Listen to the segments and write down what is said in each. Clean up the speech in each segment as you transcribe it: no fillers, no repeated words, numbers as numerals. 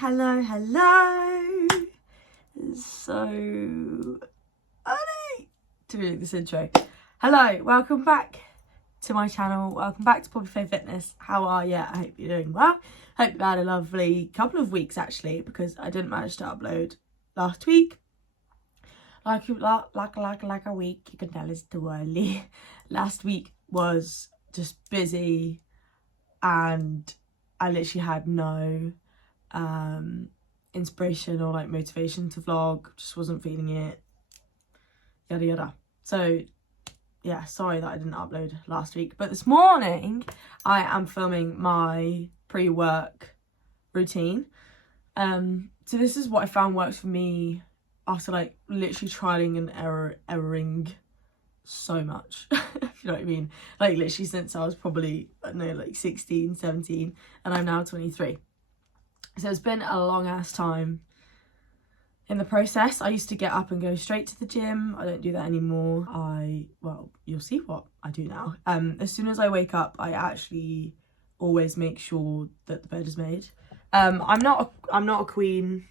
hello. So funny to do this intro. Hello, welcome back to my channel. Welcome back to Poppy Faye Fitness. How are you? I hope you're doing well. Hope you've had a lovely couple of weeks actually, because I didn't manage to upload last week. Like a week. You can tell it's too early. Last week was just busy and I literally had no inspiration or like motivation to vlog. Just wasn't feeling it, yada yada. So yeah, sorry that I didn't upload last week, but this morning I am filming my pre-work routine. So this is what I found works for me after like literally trialing and erroring so much. If you know what I mean, like literally since I was probably, I don't know, like 16, 17, and I'm now 23. So it's been a long ass time in the process. I used to get up and go straight to the gym. I don't do that anymore. Well, you'll see what I do now. As soon as I wake up, I actually always make sure that the bed is made. I'm not a queen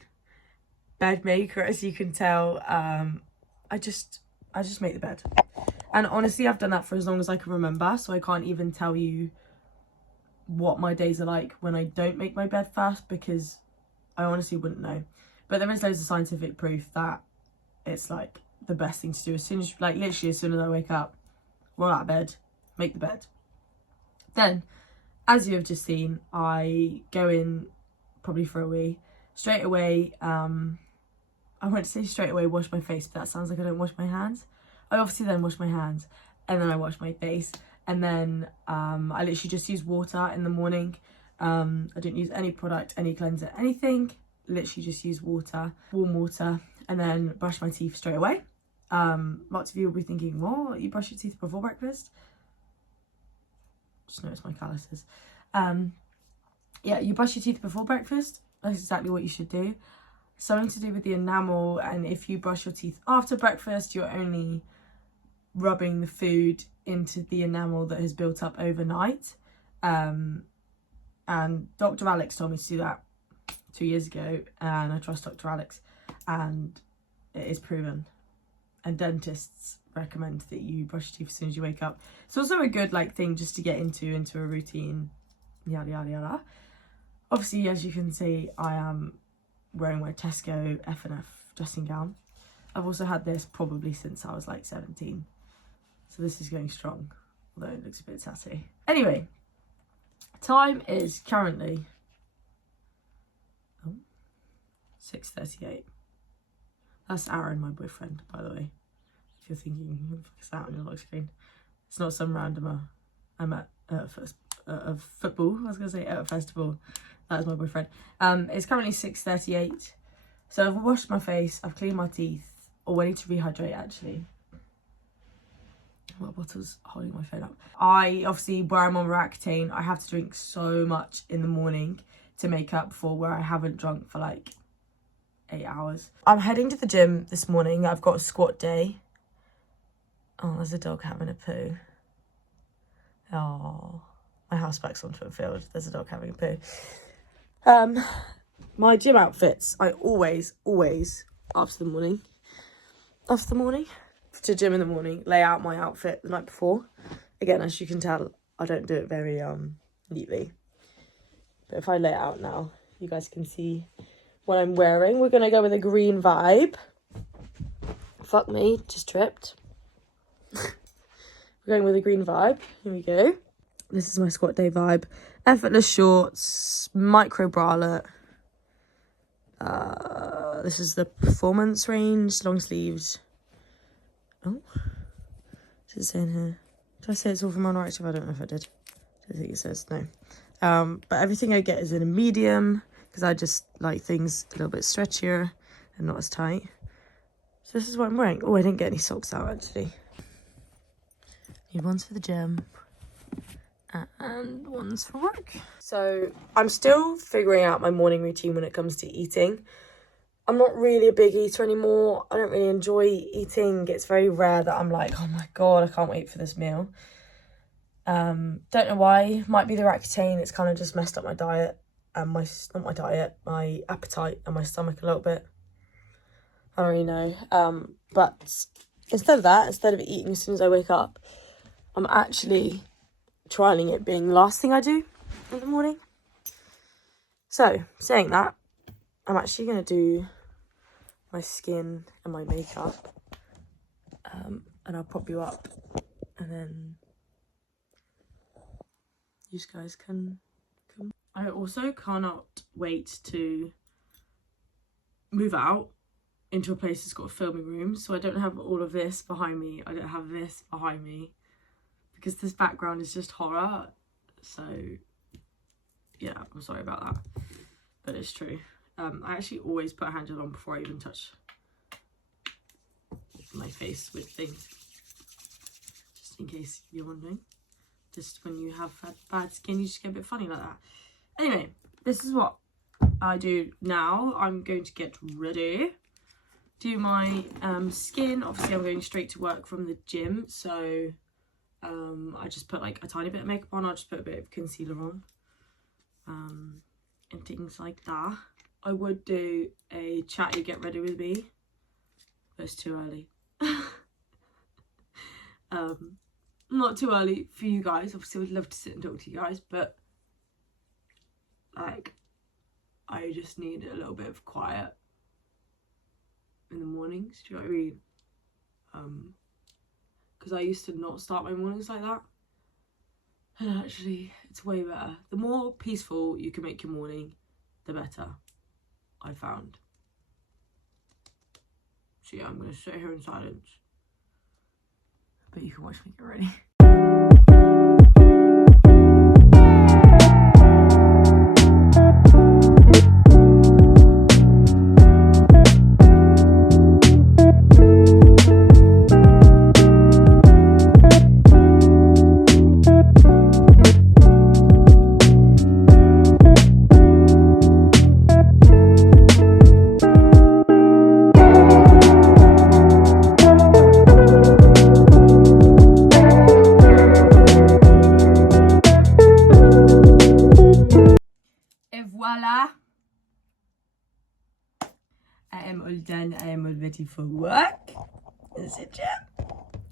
bed maker, as you can tell. I just make the bed. And honestly, I've done that for as long as I can remember, so I can't even tell you what my days are like when I don't make my bed first, because I honestly wouldn't know. But there is loads of scientific proof that it's like the best thing to do. As soon as, like literally as soon as I wake up, roll out of bed, make the bed. Then, as you have just seen, I go in probably for a wee. Straight away, I went to say straight away wash my face, but that sounds like I don't wash my hands. I obviously then wash my hands and then I wash my face. And then I literally just use water in the morning. I don't use any product, any cleanser, anything. Literally just use water, warm water, and then brush my teeth straight away. Lots of you will be thinking, what? You brush your teeth before breakfast? Just notice my calluses. Yeah, you brush your teeth before breakfast. That's exactly what you should do. Something to do with the enamel, and if you brush your teeth after breakfast, you're only rubbing the food into the enamel that has built up overnight. And Dr. Alex told me to do that 2 years ago, and I trust Dr. Alex, and it is proven. And dentists recommend that you brush your teeth as soon as you wake up. It's also a good like thing just to get into a routine, yada yada yada. Obviously, as you can see, I am wearing my Tesco F&F dressing gown. I've also had this probably since I was like 17. So this is going strong, although it looks a bit tatty. Anyway, time is currently 6:38. That's Aaron, my boyfriend, by the way. If you're thinking, who the fuck is that on your lock screen? It's not some randomer I met at a football. I was going to say at a festival. That is my boyfriend. It's currently 6:38. So I've washed my face, I've cleaned my teeth. Oh, I need to rehydrate actually. My bottle's holding my phone up. I obviously, where I'm on Roaccutane, I have to drink so much in the morning to make up for where I haven't drunk for like 8 hours. I'm heading to the gym this morning. I've got a squat day. Oh, there's a dog having a poo. Oh, my house back's onto a field. There's a dog having a poo. My gym outfits, I always after the morning to gym in the morning, lay out my outfit the night before. Again, as you can tell, I don't do it very neatly, but if I lay it out now, you guys can see what I'm wearing. We're gonna go with a green vibe. Fuck me, just tripped. We're going with a green vibe. Here we go. This is my squat day vibe. Effortless shorts, micro bralette. This is the performance range, long sleeves. Oh, what's it saying here? Did I say it's all from Monoactive? I don't know if I did. I think it says no. But everything I get is in a medium, because I just like things a little bit stretchier and not as tight. So this is what I'm wearing. Oh, I didn't get any socks out actually. Need ones for the gym and ones for work. So I'm still figuring out my morning routine when it comes to eating. I'm not really a big eater anymore. I don't really enjoy eating. It's very rare that I'm like, oh my God, I can't wait for this meal. Don't know why. Might be the Roaccutane. It's kind of just messed up my diet. and not my diet, my appetite and my stomach a little bit. I don't really know. But instead of that, instead of eating as soon as I wake up, I'm actually trialing it being the last thing I do in the morning. So, saying that, I'm actually going to do my skin and my makeup. And I'll pop you up. And then you guys can come. I also cannot wait to move out into a place that's got a filming room. So I don't have all of this behind me. I don't have this behind me. Because this background is just horror. So, yeah, I'm sorry about that. But it's true. I actually always put a hand gel on before I even touch my face with things. Just in case you're wondering. Just when you have bad skin, you just get a bit funny like that. Anyway, this is what I do now. I'm going to get ready. Do my skin. Obviously, I'm going straight to work from the gym. So, I just put like a tiny bit of makeup on. I'll just put a bit of concealer on. And things like that. I would do a chatty get ready with me, but it's too early. Not too early for you guys. Obviously, I would love to sit and talk to you guys, but like, I just need a little bit of quiet in the mornings. Do you know what I mean? Because I used to not start my mornings like that, and actually, it's way better. The more peaceful you can make your morning, the better, I found. So yeah, I'm going to sit here in silence. But you can watch me get ready. Voila, I am all done. I am all ready for work. Is it, yeah?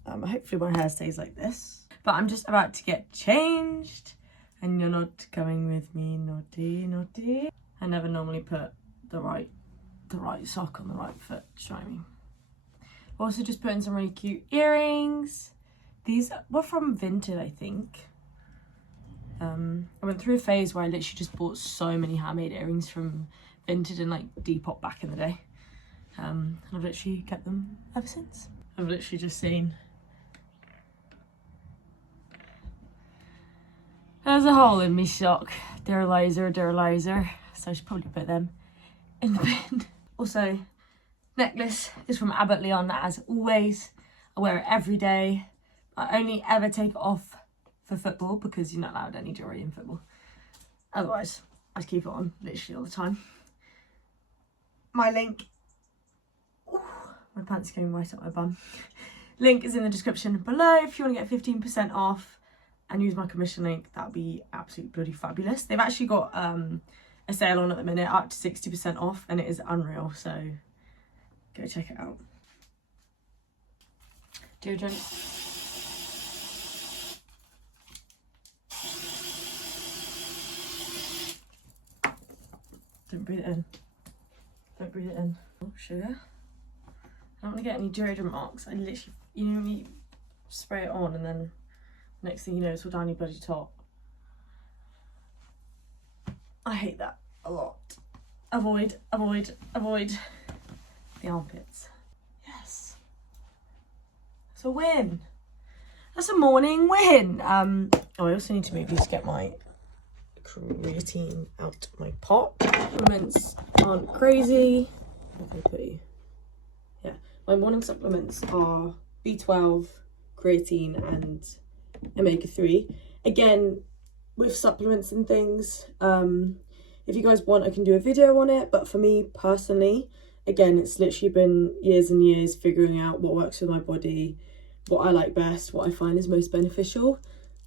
Hopefully my hair stays like this. But I'm just about to get changed, and you're not coming with me, naughty, naughty. I never normally put the right sock on the right foot. Show me. Also, just put in some really cute earrings. These were from Vinted, I think. I went through a phase where I literally just bought so many handmade earrings from Vinted and like Depop back in the day. And I've literally kept them ever since. I've literally just seen there's a hole in me sock. Dear Lizer. So I should probably put them in the bin. Also, necklace is from Abbott Leon, as always. I wear it every day. I only ever take it off for football because you're not allowed any jewellery in football. Otherwise, I keep it on literally all the time. My link, ooh, my pants are going right up my bum. Link is in the description below if you want to get 15% off and use my commission link. That would be absolutely bloody fabulous. They've actually got a sale on at the minute, up to 60% off, and it is unreal, so go check it out. Deodorant. Don't breathe it in. Don't breathe it in. Oh, sugar. I don't want to get any deodorant marks. I literally, you know, when you spray it on and then next thing you know, it's all down your bloody top. I hate that a lot. Avoid the armpits. Yes. That's a win. That's a morning win. Oh, I also need to move these to get my creatine out my pot. Supplements aren't crazy. Where can I put you? Yeah, my morning supplements are B12, creatine, and omega-3. Again, with supplements and things, if you guys want, I can do a video on it. But for me personally, again, it's literally been years and years figuring out what works with my body, what I like best, what I find is most beneficial.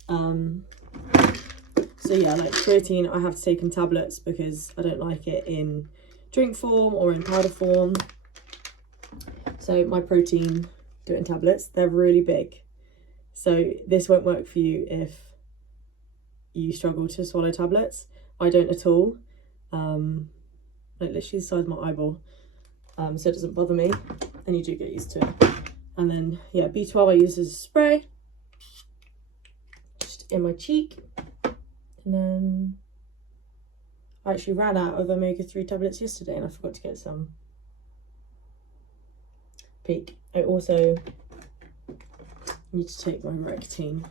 So So yeah, like creatine I have to take in tablets because I don't like it in drink form or in powder form. So my protein, do it in tablets. They're really big. So this won't work for you if you struggle to swallow tablets. I don't at all. Like literally the size of my eyeball. So it doesn't bother me, and you do get used to it. And then yeah, B12 I use as a spray, just in my cheek. And then I actually ran out of omega-3 tablets yesterday and I forgot to get some. Peak. I also need to take my Rectine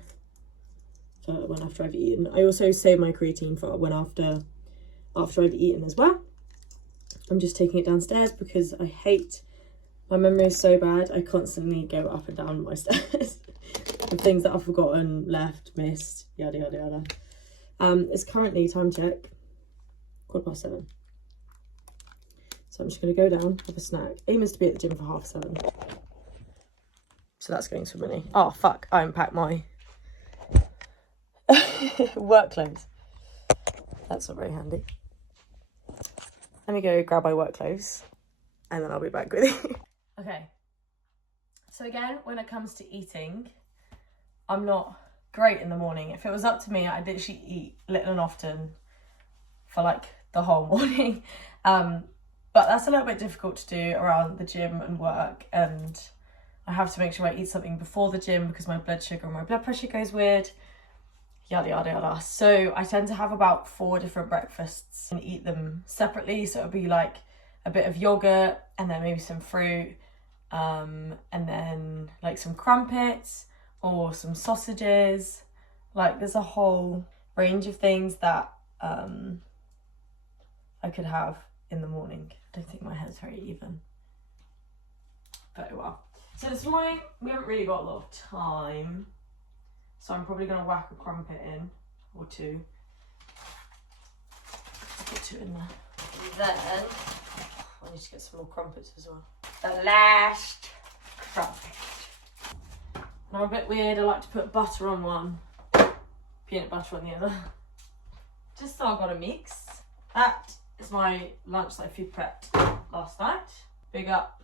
for when after I've eaten. I also save my creatine for when after I've eaten as well. I'm just taking it downstairs because I hate, my memory is so bad. I constantly go up and down my stairs with things that I've forgotten, left, missed, yada yada yada. It's currently, time check, 7:15. So I'm just going to go down, have a snack. Aim is to be at the gym for 7:30. So that's going swimmingly. Oh fuck, I unpacked my work clothes. That's not very handy. Let me go grab my work clothes and then I'll be back with you. Okay. So again, when it comes to eating, I'm not great in the morning. If it was up to me, I'd literally eat little and often for like the whole morning. But that's a little bit difficult to do around the gym and work, and I have to make sure I eat something before the gym because my blood sugar and my blood pressure goes weird, yada yada yada. So I tend to have about 4 different breakfasts and eat them separately. So it'll be like a bit of yogurt and then maybe some fruit, and then like some crumpets or some sausages. Like there's a whole range of things that I could have in the morning. I don't think my hair's very even. Very well. So this morning we haven't really got a lot of time, so I'm probably going to whack a crumpet in or 2. I'll put 2 in there. And then I need to get some more crumpets as well. The last crumpet. And I'm a bit weird. I like to put butter on one, peanut butter on the other. Just so I've got a mix. That is my lunch that I food prepped last night. Big up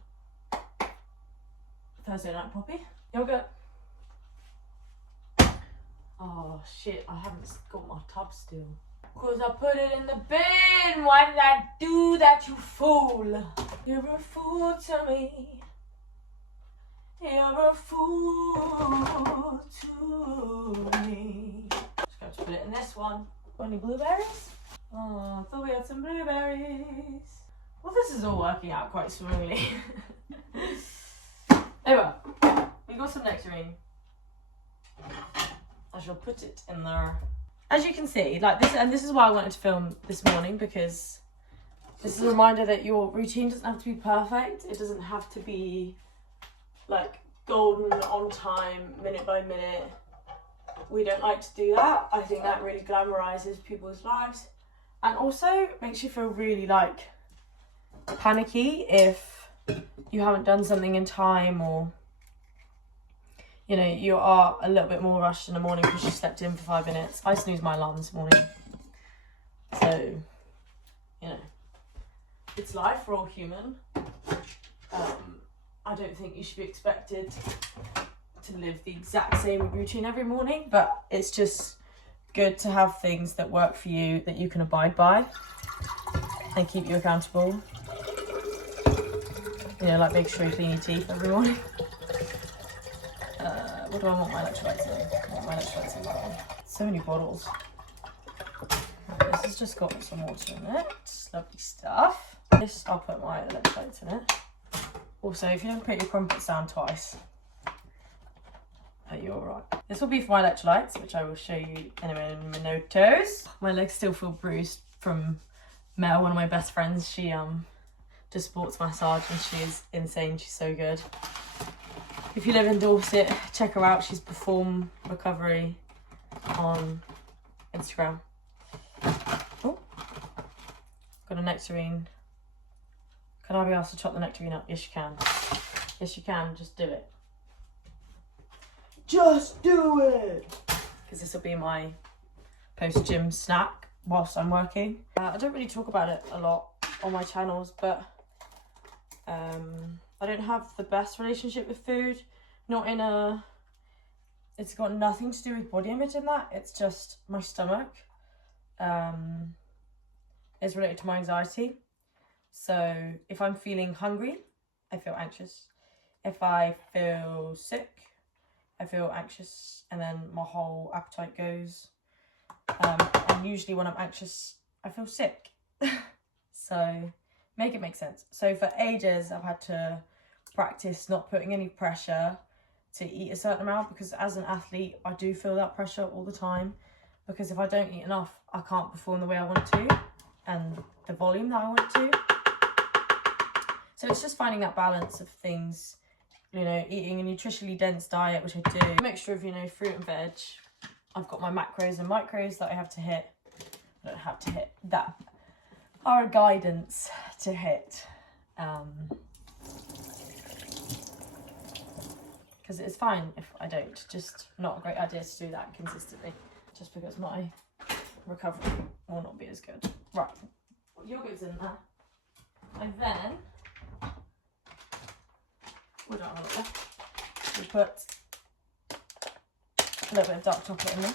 Thursday night poppy. Yogurt. Oh shit, I haven't got my tub still. Cause I put it in the bin. Why did I do that, you fool? You're a fool to me. You're a fool to me. Just got to put it in this one. Any blueberries? Oh, I thought we had some blueberries. Well, this is all working out quite swimmingly. Anyway, we got some nectarine. I shall put it in there. As you can see, like this, and this is why I wanted to film this morning, because this is a reminder that your routine doesn't have to be perfect. It doesn't have to be like golden, on time, minute by minute. We don't like to do that. I think that really glamorizes people's lives, and also makes you feel really like panicky if you haven't done something in time, or you know, you are a little bit more rushed in the morning because you slept in for 5 minutes. I snooze my alarm this morning, so you know, it's life. We're all human. I don't think you should be expected to live the exact same routine every morning, but it's just good to have things that work for you, that you can abide by and keep you accountable. You know, like make sure you clean your teeth every morning. What do I want my electrolytes in? I want my electrolytes in that one. So many bottles. Right, this has just got some water in it. Lovely stuff. This, I'll put my electrolytes in it. Also, if you don't put your crumpets down twice, are you alright? This will be for my electrolytes, which I will show you in a minute. My legs still feel bruised from Mel, one of my best friends. She does sports massage and she is insane. She's so good. If you live in Dorset, check her out. She's Perform Recovery on Instagram. Oh, got a nectarine. Can I be asked to chop the nectarine up? Yes, you can. Yes, you can. Just do it. Just do it! Because this will be my post-gym snack whilst I'm working. I don't really talk about it a lot on my channels, but I don't have the best relationship with food. Not in a... It's got nothing to do with body image in that. It's just my stomach. It's related to my anxiety. So if I'm feeling hungry, I feel anxious. If I feel sick, I feel anxious, and then my whole appetite goes. And usually when I'm anxious, I feel sick. So make it make sense. So for ages, I've had to practice not putting any pressure to eat a certain amount, because as an athlete, I do feel that pressure all the time. Because if I don't eat enough, I can't perform the way I want to and the volume that I want to. So it's just finding that balance of things, you know, eating a nutritionally dense diet, which I do. A mixture of, you know, fruit and veg. I've got my macros and micros that I have to hit. I don't have to hit, that are a guidance to hit. Because it's fine if I don't. Just not a great idea to do that consistently. Just because my recovery will not be as good. Right, yogurt's in there. And then, we don't have it left. We put a little bit of dark chocolate in there.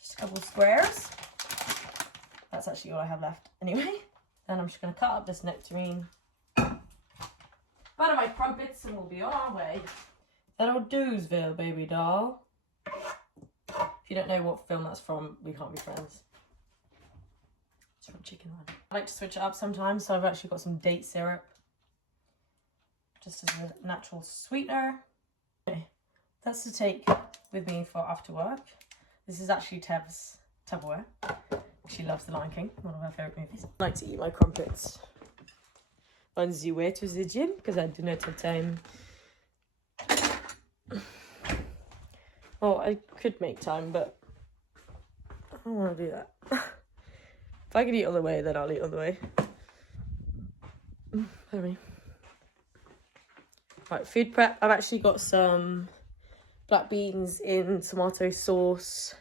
Just a couple of squares. That's actually all I have left anyway. Then I'm just going to cut up this nectarine. Butter my crumpets and we'll be on our way. That old Doosville, baby doll. If you don't know what film that's from, we can't be friends. It's from Chicken Run. I like to switch it up sometimes, so I've actually got some date syrup. Just as a natural sweetener. Okay, that's to take with me for after work. This is actually Tev's Tupperware. She loves The Lion King, one of her favourite movies. I like to eat my crumpets on the way to the gym, because I do not have time. Well, I could make time, but I don't want to do that. If I can eat on the way, then I'll eat on the way. Pardon me. Right, food prep. I've actually got some black beans in tomato sauce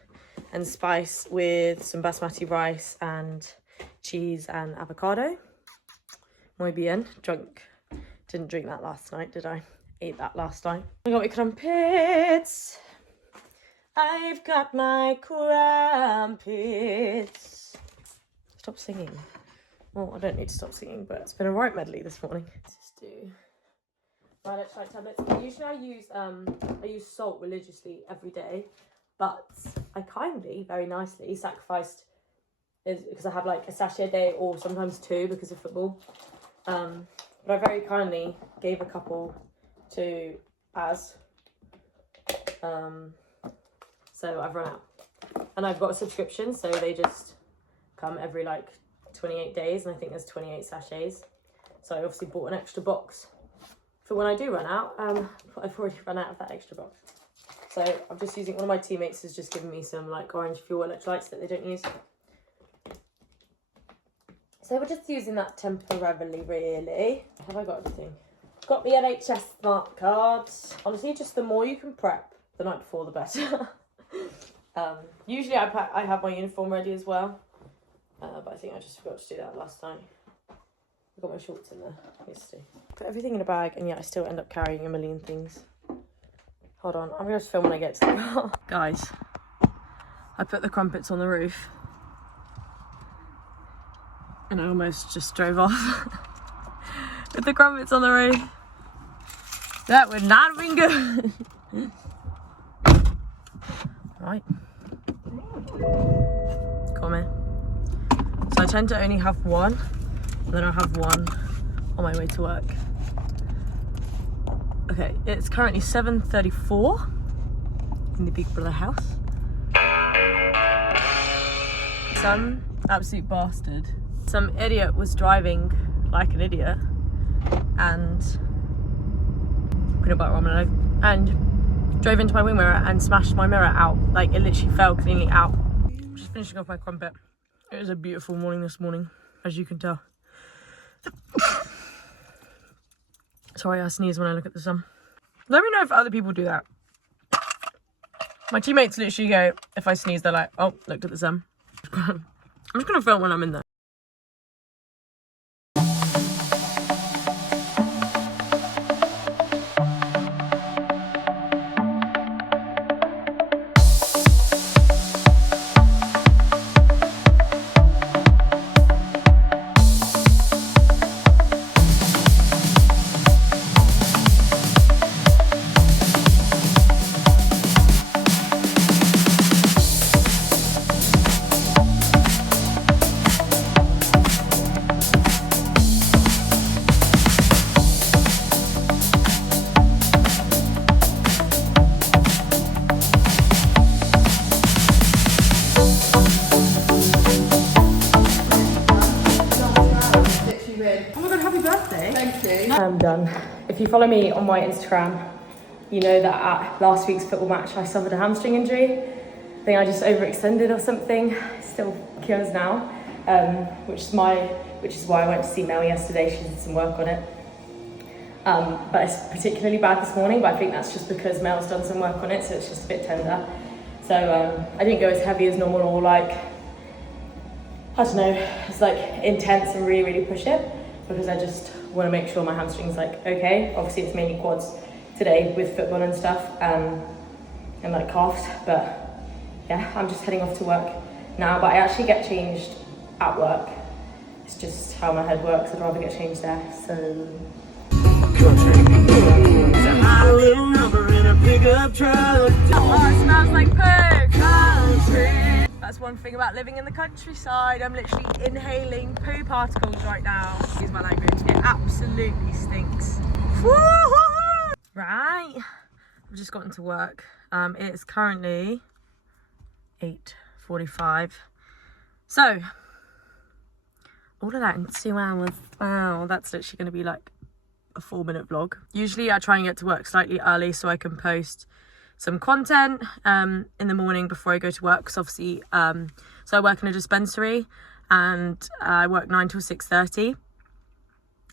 and spice with some basmati rice and cheese and avocado. Muy bien. Didn't drink that last night, did I? Ate that last night. I got my crumpets. I've got my crumpets. Stop singing. Well, I don't need to stop singing, but it's been a right medley this morning. Let's just do my electrolyte tablets. Usually I use salt religiously every day, but I kindly, very nicely, sacrificed because I have like a sachet a day or sometimes two because of football. But I very kindly gave a couple to Az. So I've run out. And I've got a subscription, so they just come every like 28 days, and I think there's 28 sachets. So I obviously bought an extra box for when I do run out. I've already run out of that extra box. So I'm just using, one of my teammates has just given me some like orange fuel electrolytes that they don't use. So we're just using that temporarily, really. Have I got everything? Got the NHS smart cards. Honestly, just the more you can prep the night before, the better. Usually I have my uniform ready as well. But I think I just forgot to do that last night. I've got my shorts in there, yesterday. Put everything in a bag, and yet I still end up carrying a million things. Hold on, I'm going to film when I get to the car. Guys, I put the crumpets on the roof. And I almost just drove off with the crumpets on the roof. That would not have been good. Right. Come in. So I tend to only have one, and then I'll have one on my way to work. Okay, it's currently 7:34 in the Big Brother house. Some absolute bastard. Some idiot was driving like an idiot and peanut butter on my leg and drove into my wing mirror and smashed my mirror out. Like, it literally fell cleanly out. I'm just finishing off my crumpet. It was a beautiful morning this morning, as you can tell. Sorry, I sneeze when I look at the sun. Let me know if other people do that. My teammates literally go, if I sneeze, they're like, oh, looked at the sun. I'm just gonna film when I'm in there. I'm done. If you follow me on my Instagram, you know that at last week's football match I suffered a hamstring injury. I think I just overextended or something. It still cures now, which is why I went to see Mel yesterday. She did some work on it. But it's particularly bad this morning, but I think that's just because Mel's done some work on it, so it's just a bit tender. So I didn't go as heavy as normal or like, I don't know, it's like intense and really, really push it, because I just want to make sure my hamstring's like okay. Obviously it's mainly quads today with football and stuff, and like calves, but yeah, I'm just heading off to work now. But I actually get changed at work. It's just how my head works. I'd rather get changed there. So oh, it smells like poo. Country. That's one thing about living in the countryside. I'm literally inhaling poo particles right now. Excuse my language. It absolutely stinks. Woo-hoo! Right, I've just gotten to work. It is currently 8:45. So, all of that in 2 hours. Wow, that's literally going to be like a 4-minute vlog. Usually I try and get to work slightly early so I can post some content in the morning before I go to work, because obviously so I work in a dispensary and I work 9 till 6:30,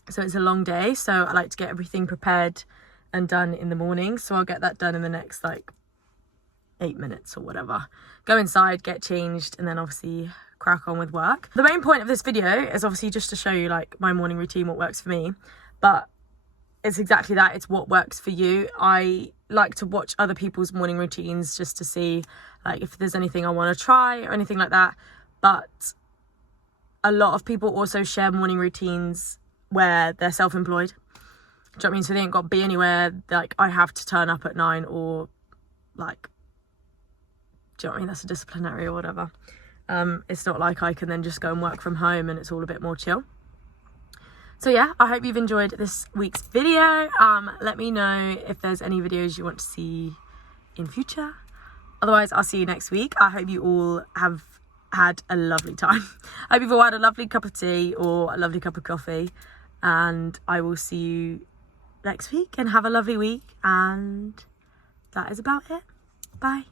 so it's a long day, so I like to get everything prepared and done in the morning. So I'll get that done in the next like 8 minutes or whatever. Go inside, get changed, and then obviously crack on with work. The main point of this video is obviously just to show you like my morning routine, what works for me, but it's exactly that. It's what works for you. I like to watch other people's morning routines just to see like if there's anything I want to try or anything like that. But a lot of people also share morning routines where they're self-employed. Do you know what I mean? So they ain't got to be anywhere. Like I have to turn up at 9 or like, do you know what I mean? That's a disciplinary or whatever. It's not like I can then just go and work from home and it's all a bit more chill. So yeah, I hope you've enjoyed this week's video. Let me know if there's any videos you want to see in future. Otherwise, I'll see you next week. I hope you all have had a lovely time. I hope you've all had a lovely cup of tea or a lovely cup of coffee. And I will see you next week, and have a lovely week. And that is about it. Bye.